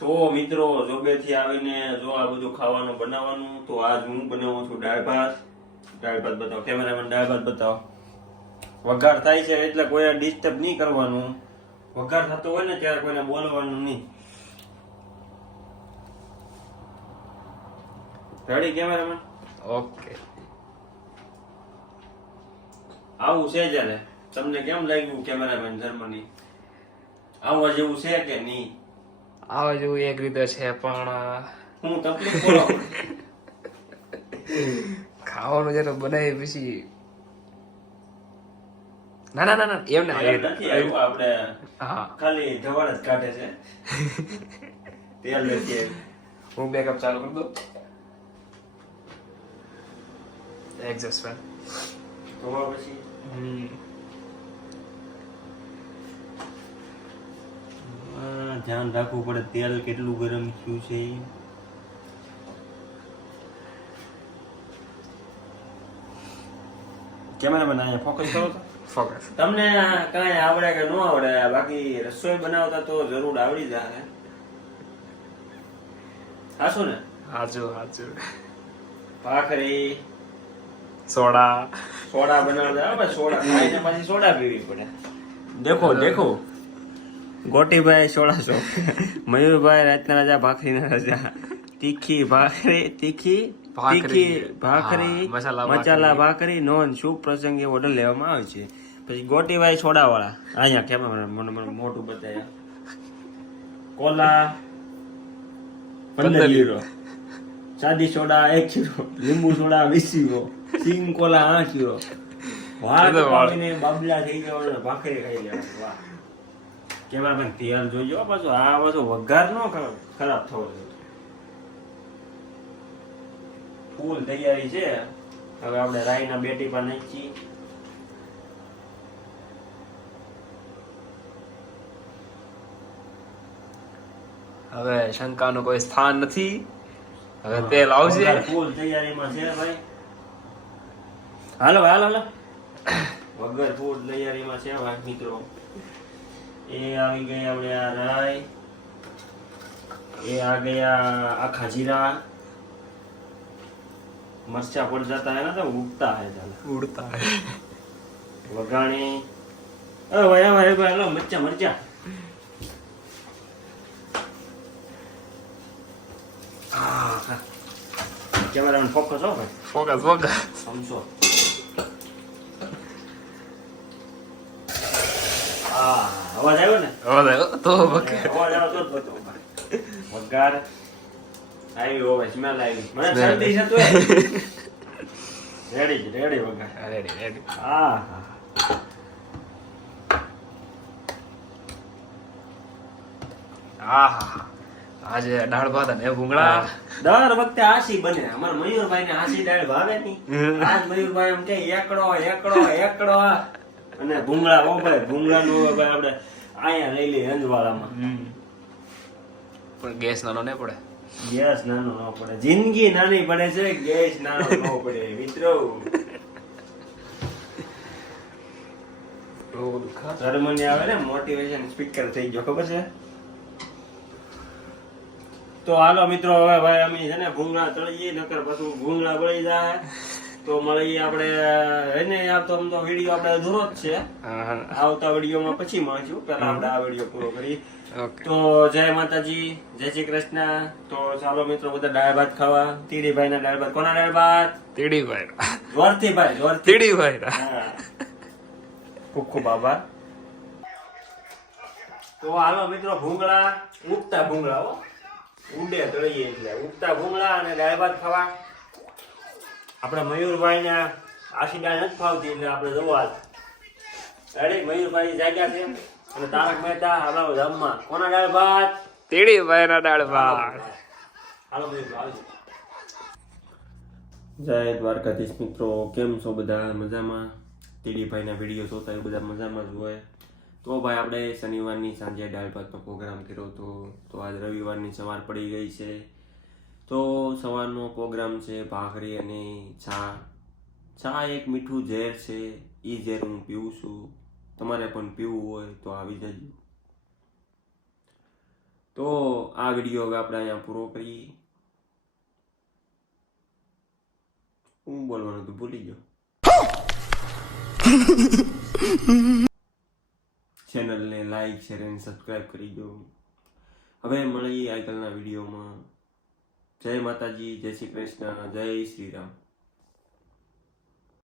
તો મિત્રો જોબેથી આવીને જો આ બધું ખાવાનું બનાવવાનું તો આજ હું બનાવું છું દાળ ભાત બતાવો કેમેરામેન દાળ ભાત બતાવો વઘાર થાય છે એટલે કોઈ ડિસ્ટર્બ નહીં કરવાનું વઘાર થતો હોય ને ત્યારે કોઈને બોલવાનું નહીં રેડી કેમેરામેન ઓકે આવું છે જ્યારે તમને કેમ લાગ્યું કેમેરામેન જર્મની આવા જેવું છે કે નહીં આવા જેવું એક રીતે છે પણ હું તકલીફ બોલો ખાવાનું જ્યારે બનાવી પછી ના ના ના ના એમ ના નથી આવ્યું આપણે હા ખાલી ધવાડ જ કાઢે છે તેલ નથી આવ્યું હું બેકઅપ ચાલુ કરી દઉં એક્ઝોસ્ટ ફેન ધોવા પછી ધ્યાન રાખવું પડે તેલ કેટલું ગરમ થયું છે કેમેરામેન અહીંયા ફોકસ કરો તો ફોકસ તમને કાંઈ આવડે કે ન આવડે બાકી રસોઈ બનાવતા તો જરૂર આવડી જાય હાશું ને હાજુ હાજુ ભાખરી સોડા સોડા બનાવતા આવે સોડા ખાઈને પછી સોડા પીવી પડે દેખો દેખો ગોટીભાઈ સોડા શો મયુરભાઈ રાતના રાજા ભાખરીના રાજા તીખી ભાખરી તીખી ભાખરી મસાલા ભાખરી નોન શુભ પ્રસંગે ઓર્ડર લેવામાં આવે છે પછી ગોટીભાઈ સોડા વાળા અહીંયા કેમેરા મને મોટું બતાવ્યા કોલા 15 યુરો સાદી સોડા 1 યુરો લીંબુ સોડા 20 યુરો સિંગ કોલા 8 યુરો વાત પાડીને બાબલા થઈ ગયા ભાખરી ખાઈ લેવાની વાહ કેમેરામેન તેલ જોજો પાછું આ પાછું વઘાર નો ખરાબ થવો જોઈએ ફૂલ તૈયારી છે હવે આપણે રાઈના બેટી પર નાખી હવે શંકાનું કોઈ સ્થાન નથી હવે તેલ આવશે ફૂલ તૈયારીમાં છે ભાઈ હાલો હાલો હાલો વગર ફૂલ તૈયારીમાં છે ભાઈ મિત્રો એ આવી ગઈ આપણે આ રાઈ એ આ ગયા આખા જીરા मर्चा पड़ जाता है ना तो उगता है ज्यादा उड़ता है वगाणी भाई भाई भाई लो मर्चा मर्चा कैमरा में फोकस हो भाई फोकस फोकस समझो अवाज आयो ने तो ओके अवाज आयो तो बताओ वगार आई हो भाई स्मेल आई મને શરદી છે તો રેડી વગર રેડી હા આહા આજે દાળ ભાત અને ભૂંગળા દર વખતે આસી બને અમાર મયુરભાઈ ને આસી દાળ ભાવે નહીં આજ મયુરભાઈ એમ કે એકડો અને ભૂંગળા ઓ ભાઈ ભૂંગળા નો ભાઈ આપણે આયા લઈ લે અંજવાળામાં પણ ગેસ નાનો ન પડે ગેસ નાનો ન પડે જિંદગી નાની પડે છે ગેસ નાનો ન પડે મિત્રો જર્મની આવે ને મોટિવેશન સ્પીકર થઈ ગયો ખબર છે તો હાલો મિત્રો હવે ભાઈ અમે છે ને ભૂંગળા તળીએ નકર પછી ભૂંગળા બળી જાય તો મળીએ આપણે એને આવતો આમ તો વિડીયો આપણે અધૂરો જ છે આવતા વિડીયોમાં પછી મળશું પહેલા આપણે આ વિડીયો પૂરો કરી તો જય માતાજી જય શ્રી કૃષ્ણ તો ચાલો મિત્રો બધા દાળ ભાત ખાવા તીડીભાઈ ના દાળ ભાત કોના દાળ ભાત તીડીભાઈ જોરથી ભાઈ જોરથી તીડીભાઈ ખૂબ ખૂબ આભાર તો હાલો મિત્રો ભૂંગળા ઉગતા ભૂંગળા હો ઉડે તળીએ એટલે ઉગતા ભૂંગળા અને દાળ ભાત ખાવા આપણે મયુરભાઈ ને આશી દાળ નથી ફાવતી એટલે આપણે જોવા રેડી મયુરભાઈ જાગ્યા છે અને તારક મહેતા હાલો જમવા કોના દાળ ભાત તીડીભાઈ ના દાળ ભાત હાલો મયુરભાઈ જય દ્વારકાધીશ મિત્રો કેમ છો બધા મજામાં તીડીભાઈના વિડીયો જોતા હોય બધા મજામાં જ હોય તો ભાઈ આપણે શનિવારની સાંજે દાળ ભાતનો પ્રોગ્રામ કર્યો હતો તો આજ રવિવારની સવાર પડી ગઈ છે તો સવારનો પ્રોગ્રામ છે ભાખરી અને ચા એક મીઠું ઝેર છે એ ઝેર હું પીવું છું તમારે પણ પીવું હોય તો આવી જજો તો આ વિડીયો હવે આપણે અહીંયા પૂરો કરીએ. હું બોલવાનું તો ભૂલી ગયો. ચેનલને લાઈક શેર અને સબસ્ક્રાઇબ કરી દો. હવે મળીએ આગળના વિડીયોમાં. જય માતાજી, જય શ્રી કૃષ્ણ, જય શ્રી રામ.